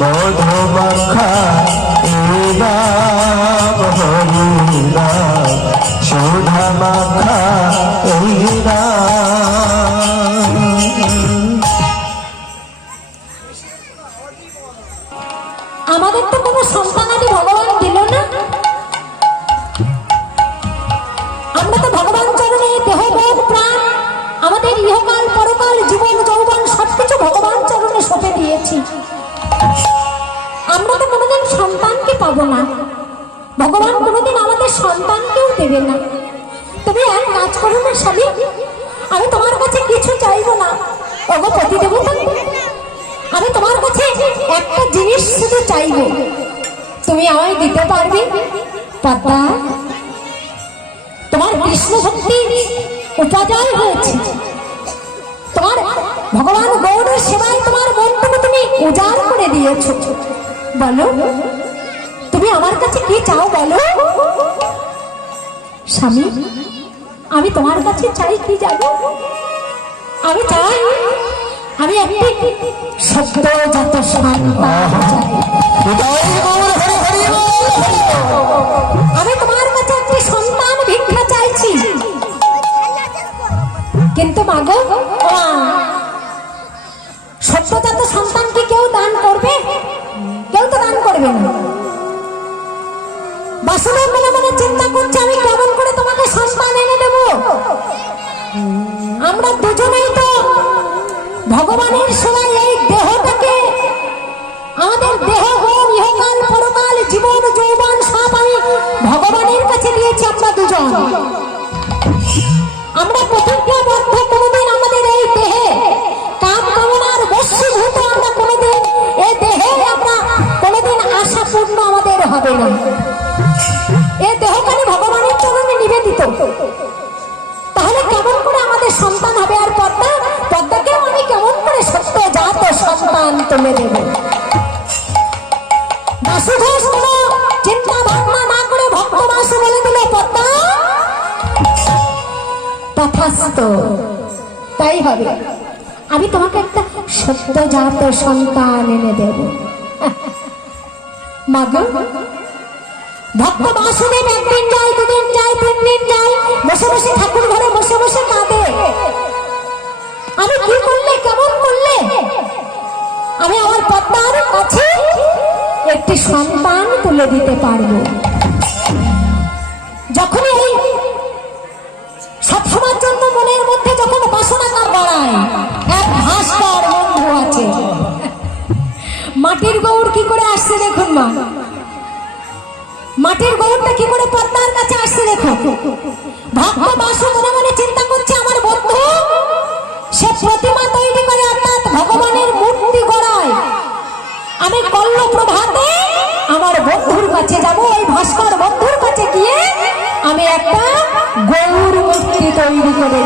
মধুমাখা রাম সুধা মাখা রাম আমাদের তো কোনো সন্তানাদি ভগবান দিল না। আমরা তো ভগবান সন্তানকে পাবো না। ভগবান কোনোদিন আমাদের সন্তানকেও দেবে না। তুমি এক কাজ করো না স্বামী। আমি তোমার কাছে কিছু চাইব না। ওগো পতি দেবতা আমি তোমার কাছে একটা জিনিস শুধু চাইব। তুমি আমায় দিতে পারবে? পাতা তোমার কৃষ্ণ ভক্তি উপাদায় হয়েছে। তোমার ভগবান গৌরের সেবায় তোমার মনটুকু তুমি উজাড় করে দিয়েছ। বলো, তুমি আমার কাছে কি চাও বলো? স্বামী, আমি তোমার কাছে চাই কি যাব আমি চাই, আমি একটি সন্তান চাই বাসুদেব মনে মনে চিন্তা করছে, আমি কেমন করে তোমাকে সন্তান এনে দেব? আমরা দুজনেই তো ভগবানের সময় এই দেহটাকে, আমাদের দেহ হোম ইহকাল, পরকাল, জীবন, যৌবন, সব আমি ভগবানের কাছে দিয়েছি, আমরা দুজন। আমরা প্রতিজ্ঞাবদ্ধ কোনোদিন আমাদের এই দেহে কাম কামনার বস্তুভূত আমরা কোনোদিন এই দেহে আমরা কোনোদিন আশা পূর্ণ আমাদের হবে না। তাই হবে। আমি তোমাকে একটা সত্যজাত সন্তান এনে দেব। ভক্ত বাসুদেব একদিন দুদিন বসে বসে ঠাকুর ঘরে বসে বসে কাঁদে। আমি কি করলে, কেমন করলে? আমি আমার পদ্মার কাছে একটি সন্তান তুলে দিতে পারব। যখন এই মাটির গৌর কি করে আসছে দেখুন মা। মাটির গৌরটা কি করে পদ্মার কাছে আসছে দেখো ভক্ত বাসু মনে মনে চিন্তা করছে, আমার বন্ধু, সে প্রতিমা তৈরি করে অর্থাৎ ভগবানের মূর্তি গড়ায়। আমি কল্ল প্রভাতে আমার বন্ধুর কাছে যাব, ওই ভাস্কর বন্ধুর কাছে গিয়ে আমি একটা গৌর মূর্তি তৈরি করে